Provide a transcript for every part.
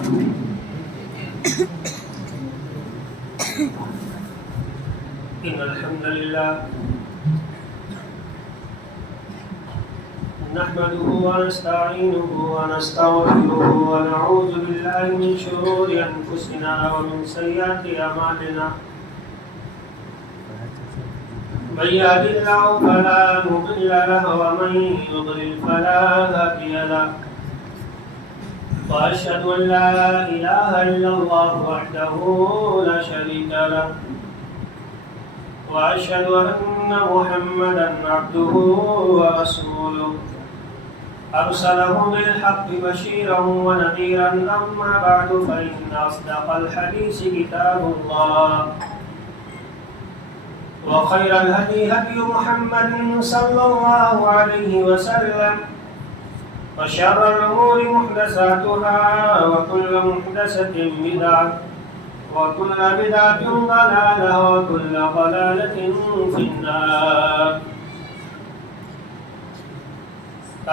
إن الحمد لله نحمده ونستعينه ونستغفره ونعوذ بالله من شرور أنفسنا ومن سيئات أعمالنا من يهد الله فلا مضل له ومن يضلل فلا هادي له وأشهد أن لا إله إلا الله وحده لا شريك له وأشهد أن محمدا عبده ورسوله أرسله بالحق بشيرا ونذيرا أما بعد فإن أصدق الحديث كتاب الله وخير الهدي هدي محمد صلى الله عليه وسلم وشر الأمور محدثاتها وكل محدثة بدعة وكل بدعة ضلالة وكل ضلالة في النار.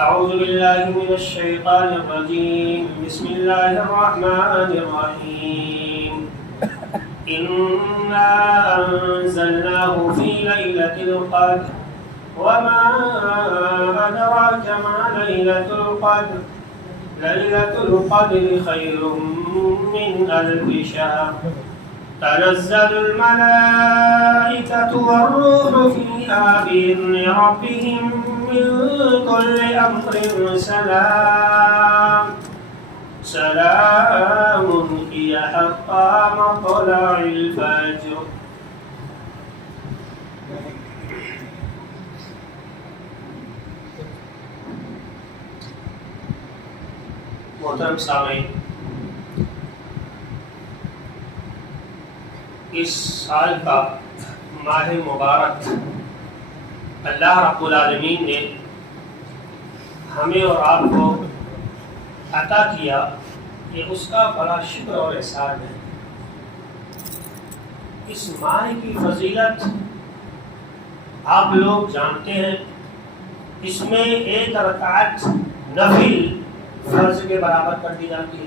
أعوذ بالله من الشيطان الرجيم. بسم الله الرحمن الرحيم. إنا أنزلناه في ليلة القدر وما أدراك ما ليلة القدر ليلة القدر خير من ألف شهر تنزل الملائكة والروح فيها بإذن ربهم من كل أمر سلام هي حتى مطلع الفجر. محترم سامعین، اس سال کا ماہ مبارک اللہ رب العالمین نے ہمیں اور آپ کو عطا کیا، یہ اس کا بڑا شکر اور احسان ہے۔ اس ماہ کی فضیلت آپ لوگ جانتے ہیں، اس میں ایک رکعت نفل فرض کے برابر کر دی جاتی ہے۔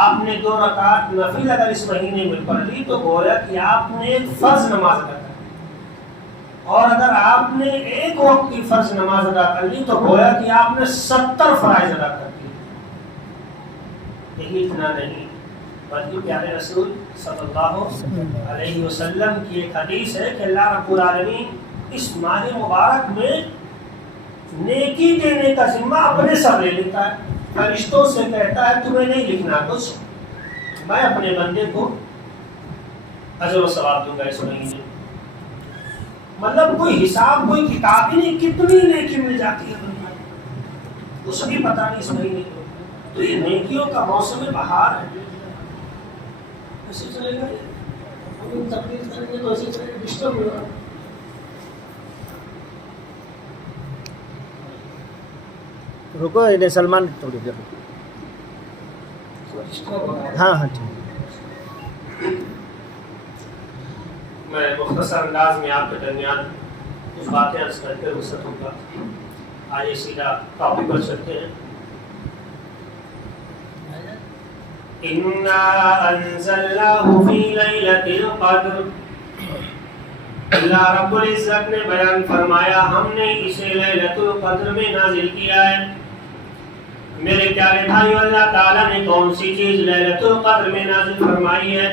آپ نے 2 رکعت نفل اگر اس مہینے میں پڑھ لی تو گویا کہ آپ نے ایک فرض نماز ادا کر لی، اور اگر آپ نے ایک وقت کی فرض نماز ادا کر لی تو گویا کہ آپ نے 70 فرائض ادا کر دی۔ یہی اتنا نہیں بلکہ پیارے رسول صلی اللہ علیہ وسلم کی ایک حدیث ہے کہ اللہ رب العالمین اس ماہ مبارک میں نیکی دینے کا ذمہ اپنے سر لے لیتا ہے، فرشتوں سے کہتا ہے تمہیں نہیں لکھنا کچھ، میں اپنے بندے کو اجر و ثواب دوں گا اس مہینے۔ مطلب کوئی حساب، کوئی کتاب ہی نہیں، کتنی نیکی مل جاتی ہے دنیا، کچھ بھی پتہ نہیں اس مہینے کو۔ تو یہ نیکیوں کا موسم بہار ہے، ایسے چلے گا، یہ تقریر کریں گے تو ایسے چلے گا، ڈسٹرب ہوگا۔ رکو سلمان تھوڑی دیر ہاں ہاں ٹھیک۔ میں مختصر انداز میں آپ کے درمیان کچھ باتیں عرض کر کے رخصت ہوں گا۔ آئیے سیدھا ٹاپک پر چلتے ہیں۔ اِنَّا أَنزَلْنَاهُ فِي لَيْلَةِ الْقَدْرِ، اللہ رب العزت نے بیان فرمایا ہم نے اسے لیلۃ القدر میں نازل کیا ہے۔ میرے پیارے بھائیو، اللہ تعالیٰ نے کون سی چیز لیلۃ القدر میں نازل فرمائی ہے؟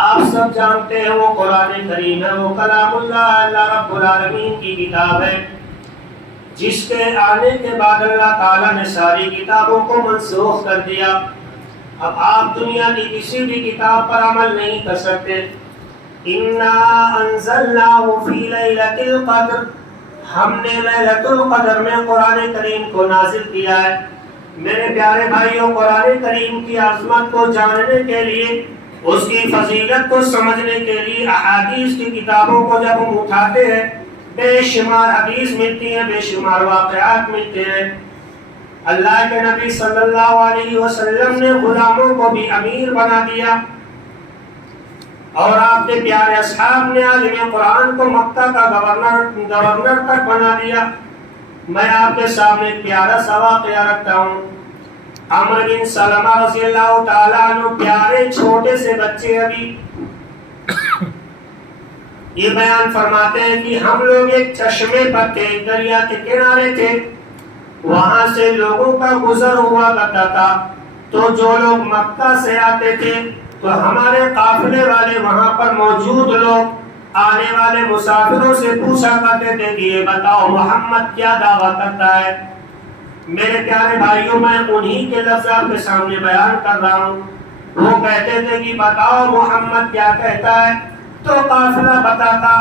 آپ سب جانتے ہیں وہ قرآن کریم ہے، وہ کلام اللہ، اللہ رب العالمین کی کتاب ہے، جس کے آنے کے بعد اللہ تعالیٰ نے ساری کتابوں کو منسوخ کر دیا۔ اب آپ دنیا کی کسی بھی کتاب پر عمل نہیں کر سکتے۔ اِنَّا أَنزَلْنَاهُ فِي لَيْلَةِ الْقَدْرِ، ہم نے لیلۃ القدر میں قرآن کریم کو نازل کیا ہے۔ میرے پیارے بھائیوں، قرآن کریم کی عظمت کو جاننے کے لیے، اس کی فضیلت کو سمجھنے کے لیے احادیث کی کتابوں کو جب ہم اٹھاتے ہیں، بے شمار حدیث ملتی ہیں، بے شمار واقعات ملتے ہیں۔ اللہ کے نبی صلی اللہ علیہ وسلم نے غلاموں کو بھی امیر بنا دیا، اور آپ کے پیارے اصحاب نے عالم قرآن کو مکہ کا گورنر تک بنا دیا۔ میں آپ کے سامنے ایک پیارا سا واقعہ رکھتا ہوں۔ عمرو بن سلمہ رضی اللہ تعالیٰ عنہ پیارے چھوٹے سے بچے ابھی یہ بیان فرماتے ہیں کہ ہم لوگ ایک چشمے پر تھے، دریا کے کنارے تھے، وہاں سے لوگوں کا گزر ہوا کرتا تھا، تو جو لوگ مکہ سے آتے تھے تو ہمارے قافلے والے وہاں پر موجود لوگ آنے والے مسافروں سے پوچھا کرتے تھے کہ یہ بتاؤ محمد کیا دعویٰ کرتا ہے۔ میرے پیارے بھائیوں، میں انہی کے لفظ آپ کے سامنے بیان کر رہا ہوں۔ وہ کہتے تھے کہ بتاؤ محمد کیا کہتا ہے، تو قافلہ بتاتا،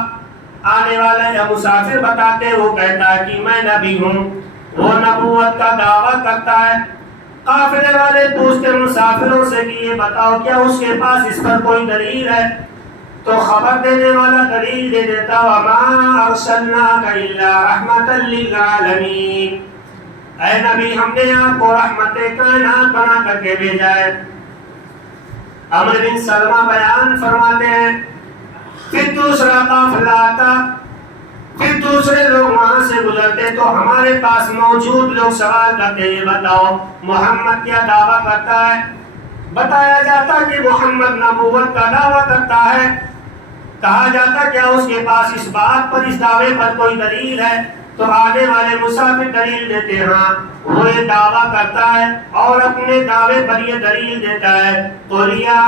آنے والے یا مسافر بتاتے، وہ کہتا ہے کہ میں نبی ہوں، وہ نبوت کا دعویٰ کرتا ہے۔ قافلے والے پوچھتے مسافروں سے کہ یہ بتاؤ کیا اس کے پاس اس پر کوئی دلیل ہے، تو خبر دینے والا دلیل دے دیتا، وَمَا أَرْسَلْنَاكَ إِلَّا رَحْمَةً لِلْعَالَمِينَ، اے نبی ہم نے آپ کو رحمت کائنات بنا کر کے بھیجا ہے۔ عمرو بن سلمہ بیان فرماتے ہیں، پھر دوسرا قافلہ آتا، پھر دوسرے لوگ وہاں سے گزرتے تو ہمارے پاس موجود لوگ سوال کرتے، یہ بتاؤ محمد کیا دعویٰ کرتا ہے۔ بتایا جاتا کہ محمد نبوت کا دعویٰ کرتا ہے۔ کہا جاتا کیا اس کے پاس اس بات پر، اس دعوے پر کوئی دلیل ہے، تو آنے والے مسافر دلیل دیتے، ہاں وہ یہ دعویٰ کرتا ہے اور اپنے دعوے پر یہ دلیل دیتا ہے، قُلْ يَا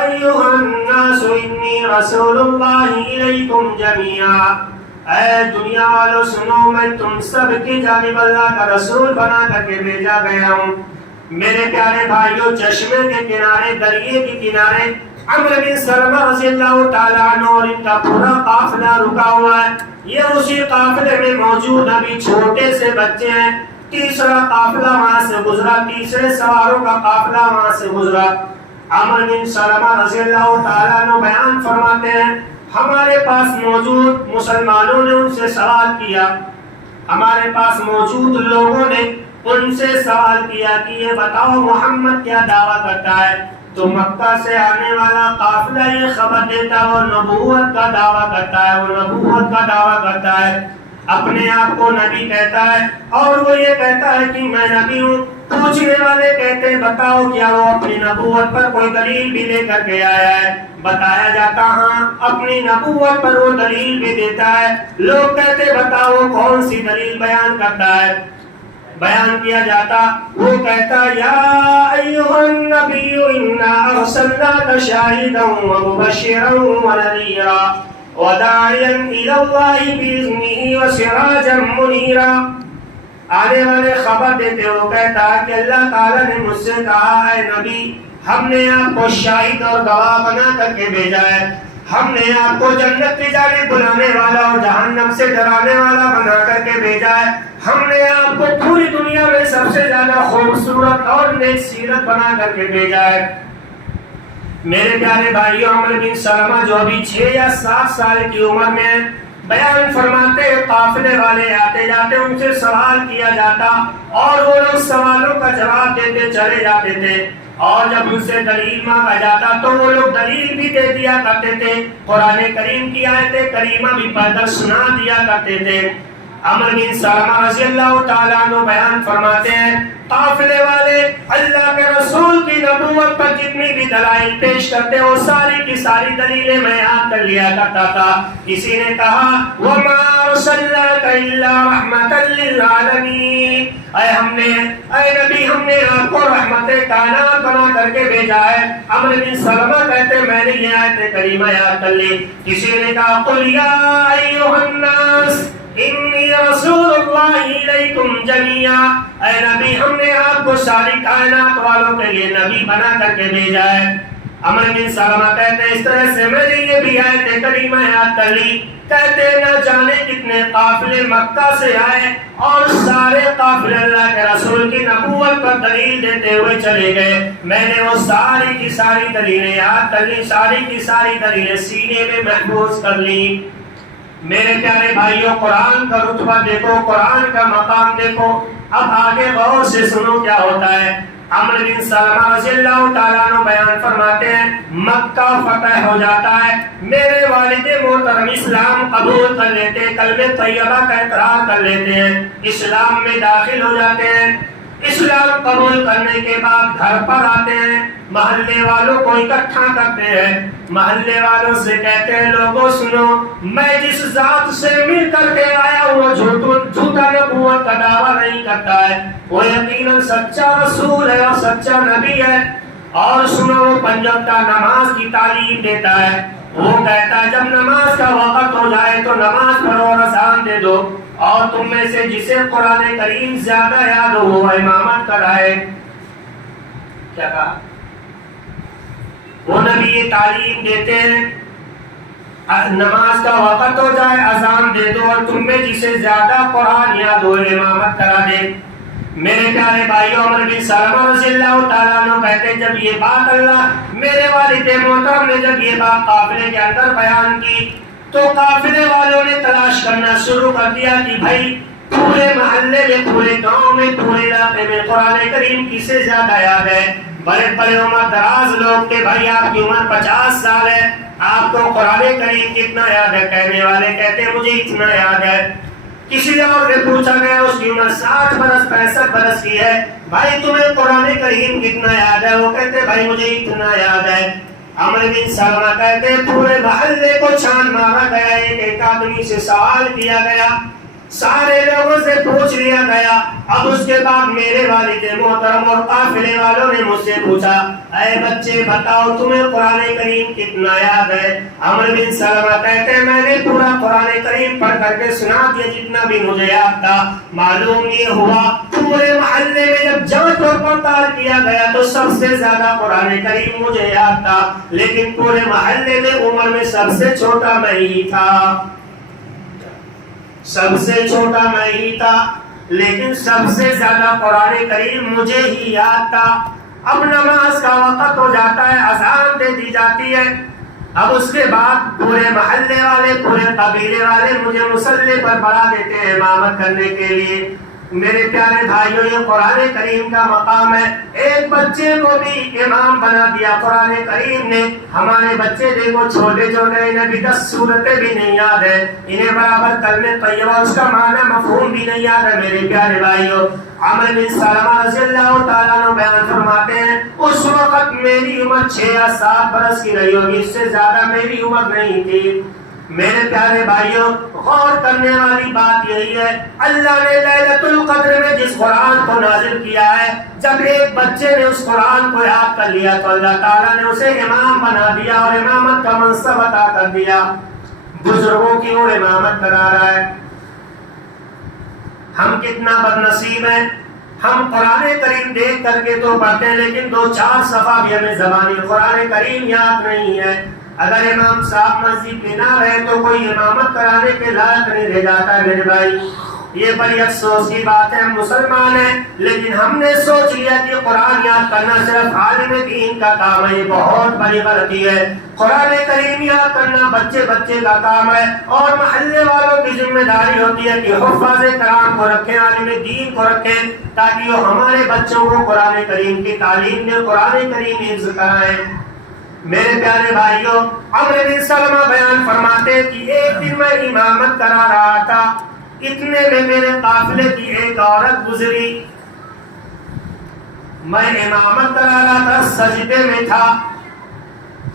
أَيُّهَا النَّاسُ إِنِّي رَسُولُ اللَّهِ إِلَيْكُمْ جَمِيعًا، اے دنیا والو سنو، میں تم سب کی جانب اللہ کا رسول بنا کر کے بھیجا گیا ہوں۔ میرے پیارے بھائیوں، چشمے کے کنارے، دریا کے کنارے عمرو بن سلمہ رضی اللہ تعالیٰ عنہ اور ان کا پورا قافلہ رکا ہوا ہے۔ یہ اسی قافلے میں موجود ابھی چھوٹے سے بچے ہیں۔ تیسرا قافلہ وہاں سے گزرا، تیسرے سواروں کا قافلہ وہاں سے گزرا۔ عمرو بن سلمہ رضی اللہ تعالیٰ عنہ بیان فرماتے ہیں، ہمارے پاس موجود مسلمانوں نے ان سے سوال کیا، ہمارے پاس موجود لوگوں نے ان سے سوال کیا کہ یہ بتاؤ محمد کیا دعویٰ کرتا ہے، تو مکہ سے آنے والا قافلہ یہ خبر دیتا وہ نبوت کا دعویٰ کرتا ہے، وہ نبوت کا دعویٰ کرتا ہے، اپنے آپ کو نبی کہتا ہے اور وہ یہ کہتا ہے کہ میں نبی ہوں۔ پوچھنے والے کہتے ہیں بتاؤ کیا وہ اپنی نبوت پر کوئی دلیل بھی لے کر کے آیا ہے۔ بتایا جاتا ہاں اپنی نبوت پر وہ دلیل بھی دیتا ہے۔ لوگ کہتے بتاؤ وہ کون سی دلیل بیان کرتا ہے۔ بیان کیا جاتا، وہ کہتا یا ایھا النبی انا ارسلناک شاہدا ومبشرا ونذیرا وداعیا الی اللہ باذنہ وسراجا منیرا۔ آنے والے خبر دیتے، وہ کہتا کہ اللہ تعالیٰ نے مجھ سے کہا اے نبی ہم نے آپ کو شاہد اور گواہ بنا کر کے بھیجا ہے، ہم نے آپ کو جنت کی جانب بلانے والا اور جہنم سے ڈرانے والا بنا کر کے بھیجا ہے، ہم نے آپ کو پوری دنیا میں سب سے زیادہ خوبصورت اور نیک سیرت بنا کر کے بھیجا ہے۔ میرے پیارے بھائیوں، عمرو بن سلمہ جو ابھی 6 یا 7 سال کی عمر میں بیان فرماتے ہیں، قافلے والے آتے جاتے ان سے سوال کیا جاتا اور وہ لوگ سوالوں کا جواب دیتے چلے جاتے تھے، اور جب ان سے دلیل مانگا جاتا تو وہ لوگ دلیل بھی دے دیا کرتے تھے، قرآن کریم کی آیت کریمہ بھی پڑھ کر سنا دیا کرتے تھے۔ عمرو بن سلمہ رضی اللہ تعالیٰ عنہ بیان فرماتے ہیں، قافلے والے اللہ کے رسول کی نبوت پر جتنی بھی دلائل پیش کرتے وہ ساری کی ساری دلیلیں میں یاد کر لیا کرتا تھا۔ کسی نے کہا وَمَا أَرْسَلْنَاكَ إِلَّا رَحْمَةً لِلْعَالَمِينَ، اے نبی ہم نے آپ کو رحمت کائنات بنا کر کے بھیجا ہے۔ عمرو بن سلمہ کہتے میں نے یہ آیت کریمہ یاد کر لی۔ کسی نے کہا قُلْ يَا أَيُّهَا النَّاسُ انی رسول اللہ علیکم جمیعا، اے نبی ہم نے آپ کو ساری کائنات والوں کے لیے نبی بنا کر کے بھیجا ہے۔ عمرو بن سلمہ کہتے ہیں اس طرح سے میں نے یہ بھی آیت کریمہ یاد کر لی۔ کہتے نہ جانے کتنے قافلے مکہ سے آئے اور سارے قافلے اللہ کے رسول کی نبوت پر دلیل دیتے ہوئے چلے گئے، میں نے وہ ساری کی ساری دلیلیں یاد کر لی، ساری کی ساری دلیلیں سینے میں محفوظ کر لی۔ میرے پیارے بھائیوں، قرآن کا رتبہ دیکھو، قرآن کا مقام دیکھو۔ اب آگے غور سے سنو کیا ہوتا ہے۔ عمرو بن سلمہ رضی اللہ تعالیٰ عنہ بیان فرماتے ہیں مکہ فتح ہو جاتا ہے، میرے والد محترم اسلام قبول کر لیتے ہیں، کلمہ طیبہ کا اقرار کر لیتے ہیں، اسلام میں داخل ہو جاتے ہیں۔ اسلام اسلام قبول کرنے کے بعد گھر پر آتے ہیں، محلے والوں کو اکٹھا کرتے ہیں، محلے والوں سے کہتے ہیں لوگوں سنو، میں جس ذات سے مل کر کے آیا ہوں جھوٹا نبوت کا دعویٰ نہیں کرتا ہے، وہ یقیناً سچا رسول ہے اور سچا نبی ہے، اور سنو وہ 5 وقتہ نماز کی تعلیم دیتا ہے، وہ کہتا ہے جب نماز کا وقت ہو جائے تو نماز پڑھو اور اذان دے دو، اور تم میں سے جسے قرآن کریم زیادہ یاد ہو وہ امامت کرائے۔ کیا کہا؟ وہ نبی یہ تعلیم دیتے ہیں نماز کا وقت ہو جائے اذان دے دو، اور تم میں جسے زیادہ قرآن یاد ہو امامت کرا دے۔ میرے پیارے بھائیوں، عمر بن سلمہ رضی اللہ تعالیٰ عنہ کہتے ہیں جب یہ بات اللہ میرے والد محترم نے جب یہ بات قافلے کے اندر بیان کی تو قافلے والوں نے تلاش کرنا شروع کر دیا کہ بھائی پورے محلے میں، پورے گاؤں میں، پورے علاقے میں قرآن کریم کسے زیادہ یاد ہے؟ بڑے بڑے عمر دراز لوگ کہ بھائی آپ کی عمر 50 سال ہے، آپ کو قرآن کریم کتنا یاد ہے؟ کہنے والے کہتے ہیں مجھے اتنا یاد ہے۔ کسی اور سے پوچھا گیا اس کی عمر 60 برس 65 برس کی ہے، بھائی تمہیں قرآن کریم کتنا یاد ہے؟ وہ کہتے ہیں بھائی مجھے اتنا یاد ہے۔ عمر بن سلمہ کہتے ہیں پورے محلے کو چھان مارا گیا، ایک آدمی سے سوال کیا گیا، سارے لوگوں سے پوچھ لیا گیا، اب اس کے بعد میرے والد محترم اور قافلے والوں نے مجھ سے پوچھا اے بچے بتاؤ تمہیں قرآن کریم کتنا یاد ہے؟ عمر بن سلمہ کہتے ہیں میں نے پورا قرآن کریم پڑھ کر کے سنا دیا جتنا بھی مجھے یاد تھا۔ معلوم یہ ہوا پورے محلے میں جب جمع اور پڑتال کیا گیا تو سب سے زیادہ قرآن کریم مجھے یاد تھا، لیکن پورے محلے میں عمر میں سب سے چھوٹا میں ہی تھا، سب سے چھوٹا میں ہی تھا، لیکن سب سے زیادہ قرآن کریم مجھے ہی یاد تھا۔ اب نماز کا وقت ہو جاتا ہے، اذان دے دی جاتی ہے، اب اس کے بعد پورے محلے والے، پورے قبیلے والے مجھے مصلی پر بڑھا دیتے ہیں امامت کرنے کے لیے۔ میرے پیارے بھائیوں یہ قرآن کریم کا مقام ہے، ایک بچے کو بھی امام بنا دیا قرآن کریم نے۔ ہمارے بچے دیکھو چھوٹے چھوٹے، انہیں بھی 10 سورتیں بھی نہیں یاد ہے، انہیں برابر کلمہ طیبہ اس کا معنی مفہوم بھی نہیں یاد ہے۔ میرے پیارے بھائیوں عمر بن سلمہ رضی اللہ تعالیٰ عنہ بیان فرماتے ہیں اس وقت میری عمر 6 یا 7 برس کی رہی ہوگی، اس سے زیادہ میری عمر نہیں تھی۔ میرے پیارے بھائیوں غور کرنے والی بات یہی ہے اللہ نے لیلۃ القدر میں جس قرآن کو نازل کیا ہے، جب ایک بچے نے اس قرآن کو یاد کر لیا تو اللہ تعالیٰ نے اسے امام بنا دیا اور امامت کا منصب عطا کر دیا۔ بزرگوں کی وہ امامت کرا رہا ہے۔ ہم کتنا بد نصیب ہیں، ہم قرآن کریم دیکھ کر کے تو پڑھتے ہیں لیکن 2-4 صفحہ بھی ہمیں زبانی قرآن کریم یاد نہیں ہے۔ اگر امام صاحب مسجد میں نہ رہے تو کوئی امامت کرانے کے لائق نہیں رہ جاتا ہے۔ میرے بھائی یہ بڑی افسوس کی بات ہے، ہم مسلمان ہیں لیکن ہم نے سوچ لیا کہ قرآن یاد کرنا صرف عالم دین کا کام ہے، یہ بہت بڑی غلطی ہے۔ قرآن کریم یاد کرنا بچے بچے کا کام ہے، اور محلے والوں کی ذمہ داری ہوتی ہے کہ حفاظ کرام کو رکھیں، عالم دین کو رکھیں، تاکہ وہ ہمارے بچوں کو قرآن کریم کی تعلیم دیں، قرآن کریم حفظ کرائیں۔ میرے پیارے بھائیوں عمر بن سلمہ بیان فرماتے کہ ایک دن میں امامت کرا رہا تھا، اتنے میں میرے قافلے کی ایک عورت گزری، میں امامت کرا رہا تھا، سجدے میں تھا،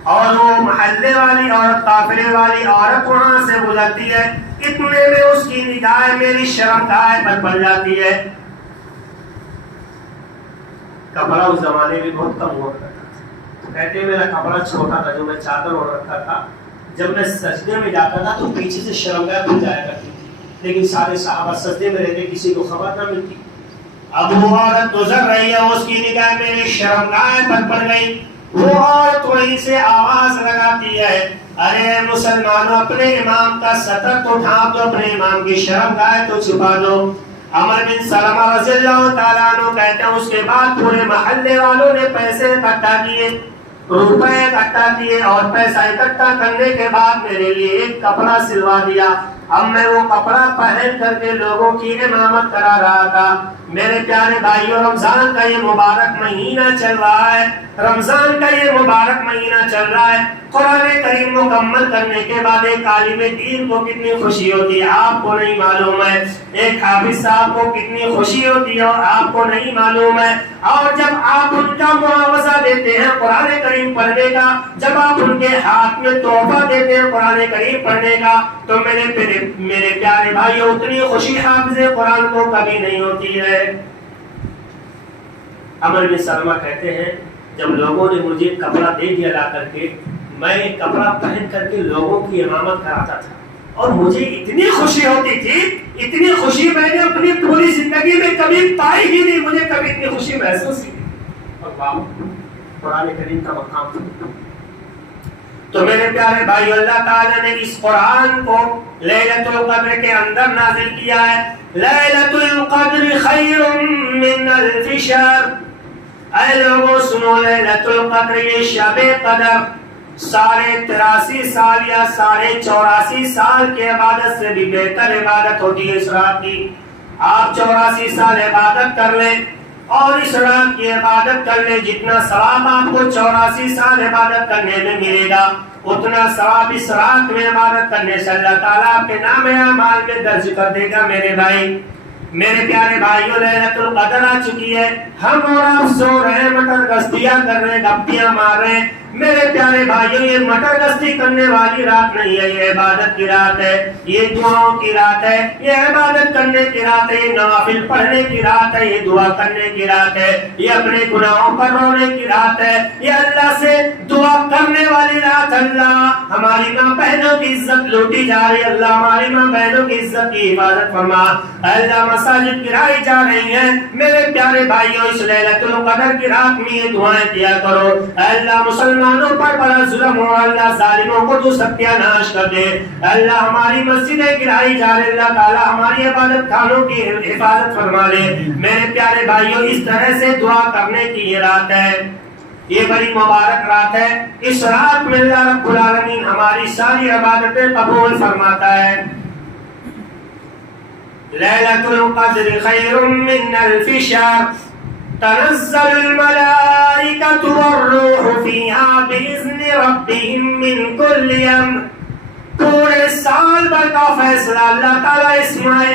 اور وہ محلے والی عورت، قافلے والی عورت وہاں سے گزرتی ہے، اتنے میں اس کی نگاہ میری شرمگاہ پر پڑ جاتی ہے۔ کپڑا اس زمانے میں بہت کم ہوا کرتا تھا، کہتے ہیں میرا کپڑا چھوٹا تھا جو میں چادر اوڑھ رکھا تھا، جب میں سجدے میں جاتا تھا تو پیچھے سے شرمگاہ کھل جایا کرتی تھی، لیکن سارے صحابہ سجدے میں رہتے، کسی کو خبر نہ ملتی۔ اب وہ عورت گزر رہی ہے، اس کی نگاہ میری شرمگاہ پر پڑ گئی، وہ عورت وہیں سے آواز لگاتی ہے ارے مسلمانوں اپنے امام کا سطر تو ڈھانپ دو، اپنے امام کی شرمگاہ تو چھپا دو۔ عمر بن سلمہ رضی اللہ تعالیٰ عنہ کہتے ہیں اس کے بعد پورے محلے والوں نے پیسے اکٹھا کیے، روپے اکٹھا کیے، اور پیسہ اکٹھا کرنے کے بعد میرے لیے ایک کپڑا سلوا دیا، اب میں وہ کپڑا پہن کر کے لوگوں کی امامت کرا رہا تھا۔ میرے پیارے بھائیوں، رمضان کا یہ مبارک مہینہ چل رہا ہے، رمضان کا یہ مبارک مہینہ چل رہا ہے۔ قرآن کریم مکمل کرنے کے بعد ایک عالم دین کو کتنی خوشی ہوتی ہے آپ کو نہیں معلوم ہے، ایک حافظ صاحب کو کتنی خوشی ہوتی ہے اور آپ کو نہیں معلوم ہے۔ اور جب آپ ان کا معاوضہ دیتے ہیں قرآن کریم پڑھنے کا، جب آپ ان کے ہاتھ میں تحفہ دیتے ہیں قرآن کریم پڑھنے کا، تو میرے پیارے بھائیوں اتنی خوشی حافظ قرآن کو کبھی نہیں ہوتی ہے۔ عمر بن سلمہ کہتے ہیں جب لوگوں نے مجھے کپڑا دے دیا لا کر کے، میں ایک کپڑا پہن کر کے لوگوں کی امامت کراتا تھا اور مجھے اتنی خوشی ہوتی تھی، اتنی خوشی میں نے اپنی پوری زندگی میں کبھی پائی ہی نہیں، مجھے کبھی اتنی خوشی محسوس ہی نہیں۔ اور واہ، قرآن کریم کا مقام تھا۔ تو میرے پیارے بھائی، اللہ تعالیٰ نے اس قرآن کو لیلۃ القدر کے اندر نازل کیا ہے۔ لیلۃ القدر خیر من الف شہر، اے لوگوں سنو، لیلۃ القدر یہ شب قدر 83.5 سال یا 84.5 سال کی عبادت سے بھی بہتر عبادت ہوتی ہے اس رات کی۔ آپ 84 سال عبادت کر لیں اور اس رات کی عبادت کر لیں، جتنا ثواب آپ کو 84 سال عبادت کرنے میں ملے گا، اتنا ثواب اس رات میں عبادت کرنے سے اللہ تعالیٰ آپ کے نام اعمال میں درج کر دے گا۔ میرے بھائی، میرے پیارے بھائیوں، لیلۃ القدر آ چکی ہے، ہم اور آپ سو رہے ہیں، مٹر گستیاں کر رہے ہیں، گپیاں مار رہے ہیں۔ میرے پیارے بھائیوں، یہ مٹر گستی کرنے والی رات نہیں ہے، یہ عبادت کی رات ہے، یہ دعاؤں کی رات ہے، یہ عبادت کرنے کی رات ہے، یہ نوافل پڑھنے کی رات ہے، یہ دعا کرنے کی رات ہے، یہ اپنے گناہوں پر رونے کی رات ہے، یہ اللہ سے دعا کرنے والی رات۔ اللہ ہماری ماں بہنوں کی عزت لوٹی جا رہی ہے، اللہ ہماری ماں بہنوں کی عزت کی حفاظت فرما، اللہ مساجد گرائی جا رہی ہیں۔ میرے پیارے بھائیوں، اس لیلۃ القدر کی رات میں یہ دعائیں کیا کرو، اللہ مسلمانوں پر بڑا ظلم ہو، اللہ ظالموں کو تو ستیہ ناش کر دے، اللہ ہماری مسجدیں گرائی جا رہی، اللہ تعالیٰ ہماری عبادت خانوں کی حفاظت فرما لے۔ میرے پیارے بھائیوں، اس طرح سے دعا کرنے کی یہ رات ہے، یہ بڑی مبارک رات ہے۔ اس رات میں اللہ رب العالمین ہماری ساری عبادتیں قبول فرماتا ہے۔ لیلۃ القدر خیر من الف شہر، تنزل الملائکۃ والروح فیہا بإذن ربہم من کل امر۔ پورے سال بھر کا فیصلہ اللہ تعالیٰ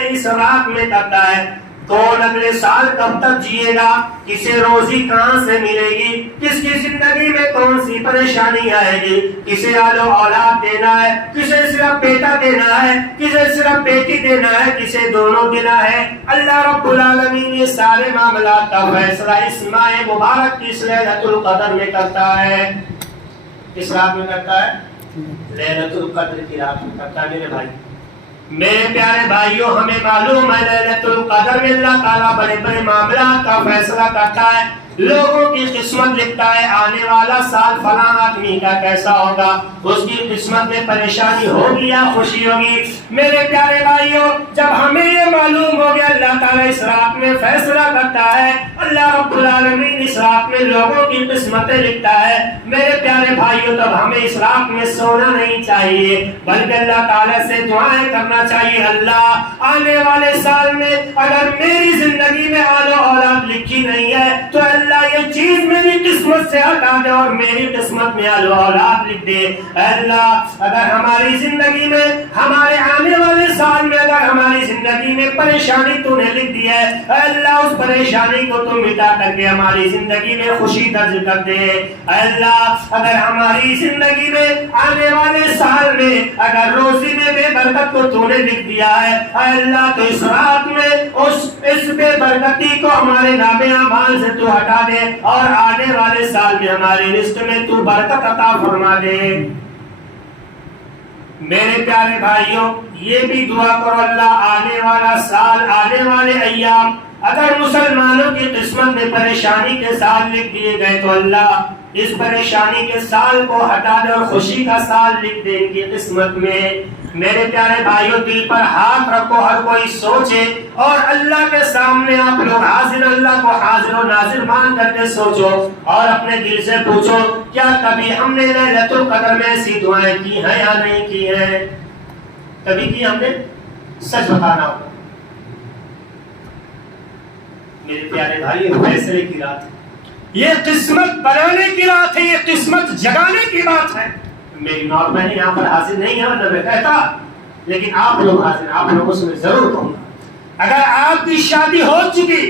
اس رات میں کرتا ہے، کون اگلے سال کب تک جیے گا، کسے روزی کہاں سے ملے گی، کس کی زندگی میں کون سی پریشانی آئے گی، کسے آل و اولاد دینا ہے، کسے صرف بیٹا دینا ہے، کسے صرف بیٹی دینا ہے، کسے دونوں دینا ہے۔ اللہ رب العالمین یہ سارے معاملات کا فیصلہ اس ماہ مبارک کی اس لیلۃ القدر میں کرتا ہے۔ کس رات میں کرتا ہے؟ لیلۃ القدر کی رات میں کرتا ہے۔ میرے بھائی، میرے پیارے بھائیوں، ہمیں معلوم ہے لیلۃ القدر میں اللہ تعالیٰ بڑے بڑے معاملات کا فیصلہ کرتا ہے، لوگوں کی قسمت لکھتا ہے، آنے والا سال فلاں آدمی کا کیسا ہوگا، اس کی قسمت میں پریشانی ہوگی یا خوشی ہوگی۔ میرے پیارے بھائیوں، جب ہمیں یہ معلوم ہو گیا اللہ تعالیٰ اس رات میں فیصلہ کرتا ہے، اللہ رب العالمین اس رات میں لوگوں کی قسمتیں لکھتا ہے، میرے پیارے بھائیوں، تب ہمیں اس رات میں سونا نہیں چاہیے، بلکہ اللہ تعالیٰ سے دعائیں کرنا چاہیے۔ اللہ آنے والے سال میں اگر میری زندگی میں آل و اولاد لکھی نہیں ہے تو اللہ یہ چیز میری قسمت سے ہٹا دے اور میری قسمت میں آل و اولاد لکھ دے۔ اللہ اگر ہماری زندگی میں، ہمارے آنے والے سال میں اگر ہماری زندگی میں پریشانی تو نے لکھ دی ہے، اللہ اس پریشانی کو تو مٹا کر کے ہماری زندگی میں خوشی درج کر دے۔ اللہ اگر ہماری زندگی میں آنے والے سال میں اگر روزی میں بے برکت کو تو نے لکھ دیا ہے، اللہ تو اس رات میں اس بے برکتی کو ہمارے نامے اعمال سے تو ہٹا دے اور آنے والے سال میں ہمارے رزق میں تو برکت عطا فرما دے۔ میرے پیارے بھائیوں، یہ بھی دعا کرو، اللہ آنے والا سال، آنے والے ایام اگر مسلمانوں کی قسمت میں پریشانی کے سال لکھ دیے گئے تو اللہ اس پریشانی کے سال کو ہٹا دے اور خوشی کا سال لکھ دے ان کی قسمت میں۔ میرے پیارے بھائیوں، دل پر ہاتھ رکھو، ہر کوئی سوچے اور اللہ کے سامنے آپ لوگ حاضر، اللہ کو حاضر و ناظر مان کر کے سوچو اور اپنے دل سے پوچھو، کیا کبھی ہم نے لیلۃ القدر میں ایسی دعائیں کی ہیں یا نہیں کی ہیں؟ کبھی بھی ہم نے سچ بتانا ہوگا. میرے پیارے بھائی فیصلے کی رات ہے, یہ قسمت بنانے کی رات ہے, یہ قسمت جگانے کی بات ہے. میری موت میں یہاں پر حاضر نہیں ہے نہ میں کہتا, لیکن آپ لوگ حاضر, آپ لوگوں سے میں ضرور کہوں گا, اگر آپ کی شادی ہو چکی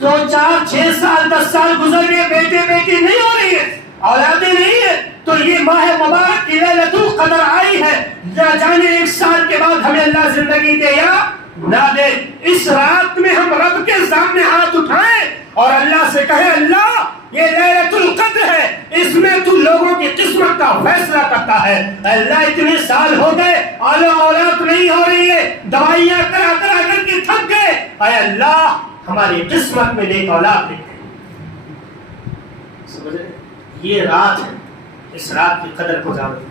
تو 4 6 سال 10 سال گزر گئے, بیٹے بیٹی نہیں ہو رہی ہے, اولادیں نہیں ہے, تو یہ ماہ مبارک کی لیلۃ القدر آئی ہے. نہ جانے 1 سال کے بعد ہمیں اللہ زندگی دے یا نہ دے, اس رات میں ہم رب کے سامنے ہاتھ اٹھائیں اور اللہ سے کہیں اللہ یہ لیلۃ القدر ہے, اس میں تو لوگوں کی قسمت کا فیصلہ کرتا ہے. اللہ اتنے سال ہو گئے, اولاد نہیں ہو رہی ہے, دوائیاں کرا کرا کر کے تھک گئے, اے اللہ ہماری قسمت میں نیک اولاد لکھ دے. سمجھ رہے, یہ رات ہے, اس رات کی قدر کو جانو.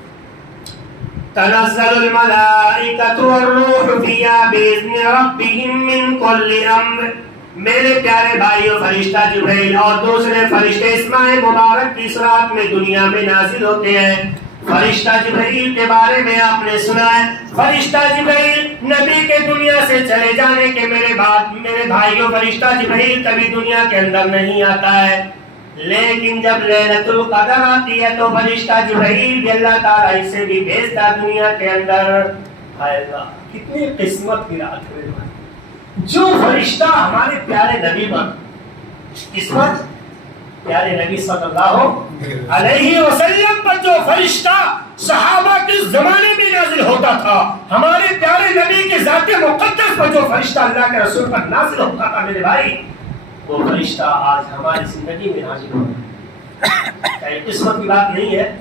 تنزل الملائکۃ والروح فیہا بإذن ربہم من کل امر. میرے پیارے بھائیو, فرشتہ جبرائیل اور دوسرے فرشتے اس ماہ مبارک کی اس رات میں دنیا میں نازل ہوتے ہیں. فرشتہ جبرائیل کے بارے میں آپ نے سنا ہے, فرشتہ جبرائیل نبی کے دنیا سے چلے جانے کے میرے بھائیو, فرشتہ جبرائیل کبھی دنیا کے اندر نہیں آتا ہے, لیکن جب لیلۃ القدر آتی ہے تو فرشتہ جبرائیل بھی اللہ تعالیٰ اسے بھی بھیجتا دنیا کے اندر. ہائے اللہ کتنی قسمت کی رات ہے جو فرشتہ ہمارے پیارے نبی پر, قسمت پیارے نبی صلی اللہ علیہ وسلم پر جو فرشتہ صحابہ کے زمانے میں نازل ہوتا تھا, ہمارے پیارے نبی کے ذات مقدس پر جو فرشتہ اللہ کے رسول پر نازل ہوتا تھا, میرے بھائی وہ فرشتہ آج ہماری زندگی میں حاضر ہو گیا. کیا یہ قسمت کی بات نہیں ہے؟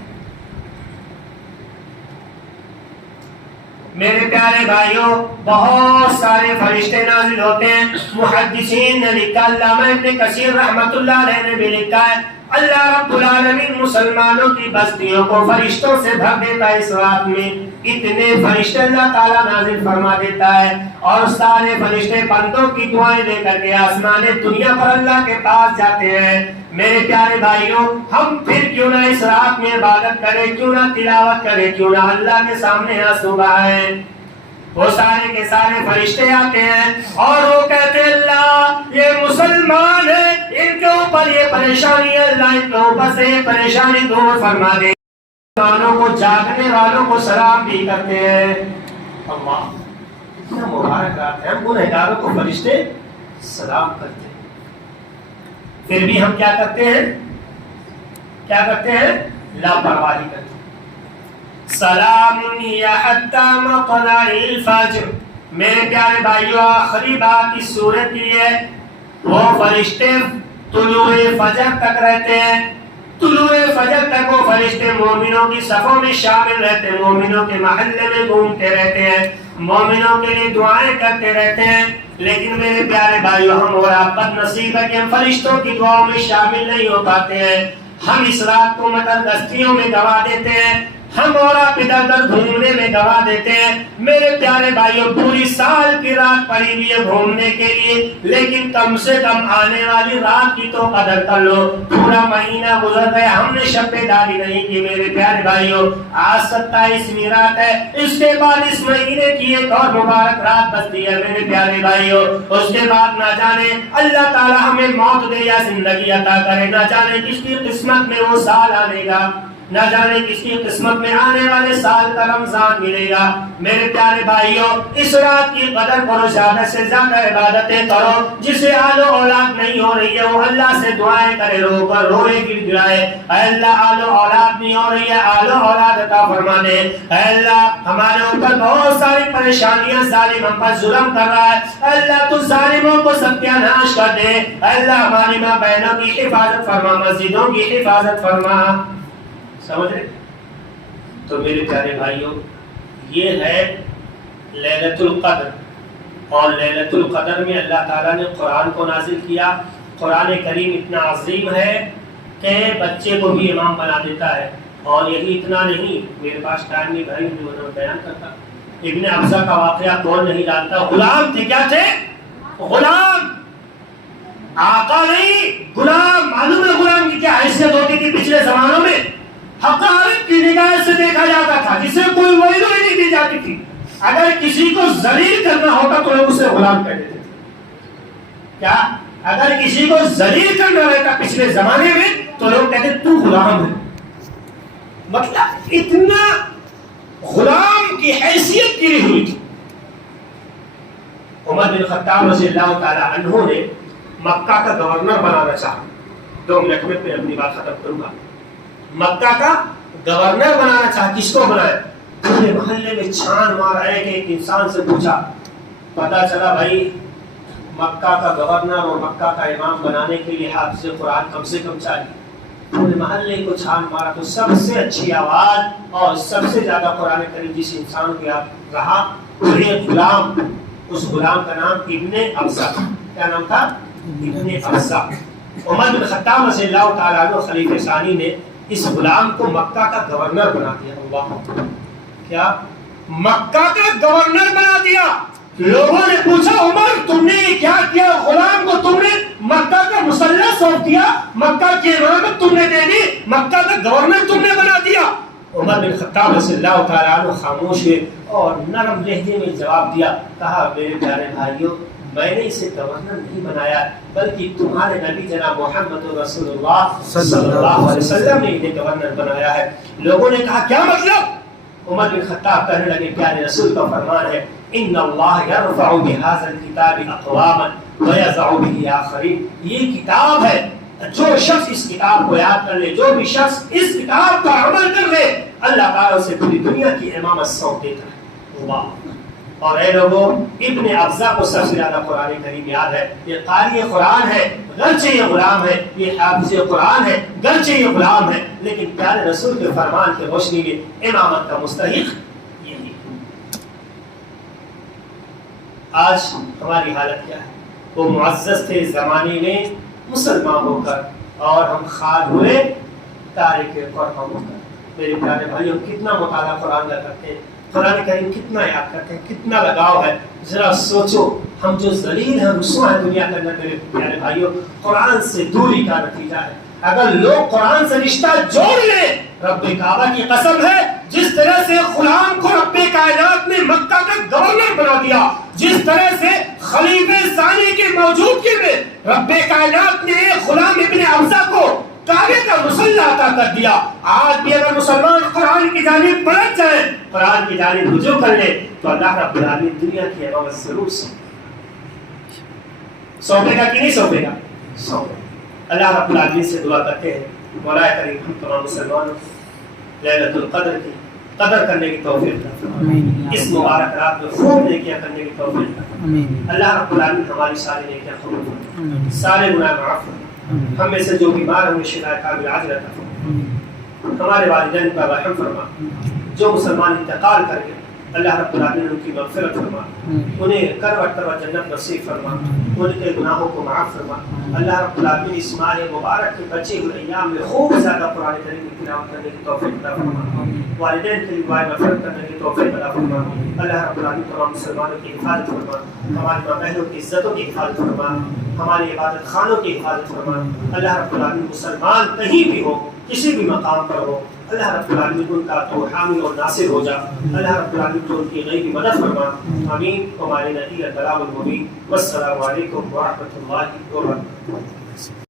میرے پیارے بھائیوں, بہت سارے فرشتے نازل ہوتے ہیں. محدثین نے لکھا, علامہ ابن کثیر رحمۃ اللہ علیہ نے بھی لکھا ہے, اللہ رب العالمین مسلمانوں کی بستیوں کو فرشتوں سے بھر دیتا ہے. اس رات میں اتنے فرشتے اللہ تعالیٰ نازل فرما دیتا ہے, اور سارے فرشتے بندوں کی دعائیں لے کر کے آسمان دنیا پر اللہ کے پاس جاتے ہیں. میرے پیارے بھائیوں, ہم پھر کیوں نہ اس رات میں عبادت کریں, کیوں نہ تلاوت کریں, کیوں نہ اللہ کے سامنے آنسو بہائیں. وہ سارے کے سارے فرشتے آتے ہیں اور وہ کہتے ہیں اللہ یہ مسلمان ہیں, ان کے اوپر یہ پریشانی ہے, اللہ ان کے اوپر سے یہ پریشانی دور فرما دے. مسلمانوں کو, جاگنے والوں کو سلام بھی کرتے ہیں. اللہ اتنا مبارک رات ہے, ہم گنہگاروں کو فرشتے سلام کرتے ہیں. پھر بھی ہم کیا کرتے ہیں, کیا کرتے ہیں, لاپرواہی کرتے ہیں. سلام یا حتی مطلع الفجر. میرے پیارے بھائیو, آخری بات اس سورت کی ہے, وہ فرشتے طلوع فجر تک رہتے ہیں. طلوع فجر تک وہ فرشتے مومنوں کی صفوں میں شامل رہتے ہیں, مومنوں کے محلے میں گھومتے رہتے ہیں, مومنوں کے لیے دعائیں کرتے رہتے ہیں. لیکن میرے پیارے بھائیو, ہم اور آپ بد نصیب ہے کہ ہم فرشتوں کی دعاؤں میں شامل نہیں ہو پاتے ہیں. ہم اس رات کو مطلب دستیوں میں گوا دیتے ہیں, ہم اور آپ ادھر ادھر گھومنے میں گوا دیتے ہیں. میرے پیارے بھائیوں, پوری سال کی رات پڑی ہوئی ہے گھومنے کے لیے, لیکن کم سے کم آنے والی رات کی تو قدر کر لو. پورا مہینہ گزر گیا, ہم نے شب داری نہیں کی. میرے پیارے بھائیوں, آج 27ویں رات ہے, اس کے بعد اس مہینے کی ایک اور مبارک رات بچتی ہے. میرے پیارے بھائیوں, اس کے بعد نہ جانے اللہ تعالی ہمیں موت دے یا زندگی عطا کرے, نہ جانے کس کی قسمت میں وہ سال آنے گا, نہ جانے کس کی قسمت میں آنے والے سال کا رمضان ملے گا. میرے پیارے بھائیوں, اس رات کی قدر کرو, زیادہ سے زیادہ عبادتیں کرو. جسے آل و اولاد نہیں ہو رہی ہے وہ اللہ سے دعائیں کرے, رو کر روئے گر گرائے, اے اللہ آل و اولاد نہیں ہو رہی ہے, آل و اولاد عطا فرما دے. اے اللہ ہمارے اوپر بہت ساری پریشانیاں, ظالم ہم پر ظلم کر رہا ہے, اے اللہ تو ظالموں کو ستیہ ناش کر دے. اے اللہ ہماری ماں بہنوں کی حفاظت فرما, مسجدوں کی حفاظت فرما. سمجھ رہے؟ تو میرے پیارے بھائیوں, یہ ہے لیلۃ القدر, اور لیلۃ القدر میں اللہ تعالیٰ نے قرآن کو نازل کیا. قرآن کریم اتنا عظیم ہے کہ بچے کو بھی امام بنا دیتا ہے. اور یہی اتنا نہیں, میرے پاس ٹائم نہیں بھائی, میں بیان کرتا. ابن حبشہ کا واقعہ کون نہیں جانتا, غلام تھے. کیا تھے؟ غلام, آقا نہیں, غلام. معلوم ہے غلام کی کیا حیثیت ہوتی تھی پچھلے زمانوں میں؟ حقارت کی نگاہ سے دیکھا جاتا تھا, جسے کوئی ویلو ہی نہیں دی جاتی تھی. اگر کسی کو ذلیل کرنا ہوتا تو لوگ اسے غلام کہہ دیتے تھے. کیا اگر کسی کو ذلیل کرنا رہتا پچھلے زمانے میں تو لوگ کہتے تو غلام ہے. مطلب اتنا غلام کی حیثیت گری ہوئی تھی. عمر بن خطاب رضی اللہ تعالی عنہ نے مکہ کا گورنر بنانا چاہا. 2 منٹ میں اپنی بات ختم کروں گا. مکہ کا گورنر بنانا چاہا. کس کو بنایا؟ پورے محلے میں چھان مار رہے کہ ایک انسان سے پوچھا, پتا چلا بھائی مکہ کا گورنر اور مکہ کا امام بنانے کے لیے حافظ قرآن کم سے کم چاہیے. پورے محلے کو چھان مارا تو سب سے اچھی آواز اور سب سے زیادہ قرآن کریم جس انسان کو یاد رہا وہ ایک غلام. اس غلام کا نام ابن ابزہ. کیا نام تھا؟ ابن ابزہ. عمر بن خطاب رضی اللہ تعالیٰ عنہ خلیفہ ثانی نے اس غلام کو مکہ کا گورنر بنا دیا. اللہ, کیا مکہ کا گورنر بنا دیا. لوگوں نے پوچھا عمر تم نے کیا کیا؟ غلام کو تم نے مکہ کا مسلح سونپ دیا, مکہ کی امامت تم نے دے دی, مکہ کا گورنر تم نے بنا دیا. عمر بن خطاب رضی اللہ تعالیٰ عنہ خاموش ہوئے اور نرم لہجے میں جواب دیا. کہا میرے پیارے بھائیوں, میں نے اسے گورنر نہیں بنایا بلکہ تمہارے نبی جناب محمد رسول اللہ صلی اللہ علیہ وسلم نے انہیں گورنر بنایا ہے. لوگوں نے کہا کیا مطلب؟ عمر بن خطاب کہنے لگے پیارے رسول کا فرمان ہے ان اللہ یرفع بهذا الكتاب اقواما ویضع به آخرین. یہ کتاب ہے, جو شخص اس کتاب کو یاد کر لے, جو بھی شخص اس کتاب کا عمل کر لے, اللہ تعالیٰ اسے پوری دنیا کی امامت سونپ دیتا ہے. اللہ. اور اے لوگوں, ابن ابزہ کو سب سے زیادہ قرآن کریم یاد ہے. یہ قاری قرآن ہے گرچہ یہ غلام ہے, یہ حافظ قرآن ہے گرچہ یہ غلام ہے, لیکن پیارے رسول کے فرمان کی روشنی میں امامت کا مستحق یہی. آج ہماری حالت کیا ہے؟ وہ معزز تھے زمانے میں مسلمان ہو کر اور ہم خال ہوئے تارک قرآن ہو کر. میرے پیارے بھائی, ہم کتنا مطالعہ قرآن کا کرتے ہیں, قرآن کریم کتنا یاد کرتے ہیں, کتنا لگاؤ ہے. ذرا سوچو, ہم جو ذلیل ہیں رسوا ہیں دنیا کے اندر, میرے پیارے بھائیوں, قرآن سے دوری کا نتیجہ ہے. اگر لوگ قرآن سے رشتہ جوڑ لیں, رب کعبہ کی قسم ہے جس طرح سے غلام کو رب کائنات نے مکہ کا گورنر بنا دیا, جس طرح سے خلیفہ ثانی کی موجودگی میں رب کائنات نے غلام ابن ابزہ کو کعبے کا مسلح عطا کر دیا. آج بھی اگر مسلمان قرآن کی جانب پلٹ جائیں, قرآن کی جانب رجوع کر لیں, تو اللہ رب العالمین دنیا کی امامت ضرور سونپے گا کہ نہیں سونپے گا؟ سونپے گا. اللہ رب العالمین سے دعا کرتے ہیں مولا کریم ہم تمام مسلمانوں لیلۃ القدر کی قدر کرنے کی توفیق عطا. اس مبارک رات میں خوب نیکیاں کرنے کی توفیق عطا. اللہ رب العالمین ہماری ساری نیکیاں قبول فرمائے, سارے گناہ معاف فرمائے. ہم میں سے جو بیمار ہیں شفا کامل عاجل عطا فرما. ہمارے والدین کا رحم فرما. جو مسلمان انتقال کر گئے اللہ رب العالمین ان کی مغفرت فرما, انہیں کروٹ کروٹ جنت نصیب فرما, ان کے گناہوں کو معاف فرما. اللہ رب العالمین اس ماہ مبارک کے بچے ہوئے ایام میں خوب زیادہ قرآن کریم کی تلاوت کرنے کی توفیق عطا فرما. والدین کے لیے دعائیں مغفرت کرنے کی توفیق عطا فرما. اللہ رب العالمین تمام مسلمانوں کی حفاظت فرما, ہماری ماں بہنوں کی عزتوں کی حفاظت فرما, ہماری عبادت خانوں کی حفاظت فرما. اللہ رب العالمین مسلمان کہیں بھی ہو, کسی بھی مقام پر ہو, اللہ رب العالمین ان کا تو حامی اور ناصر ہو جا. اللہ رب العالمین تو ان کی غیبی مدد فرما. آمین. ہمارے نبی البلاغ المبین. والسلام علیکم ورحمۃ اللہ وبرکاتہ.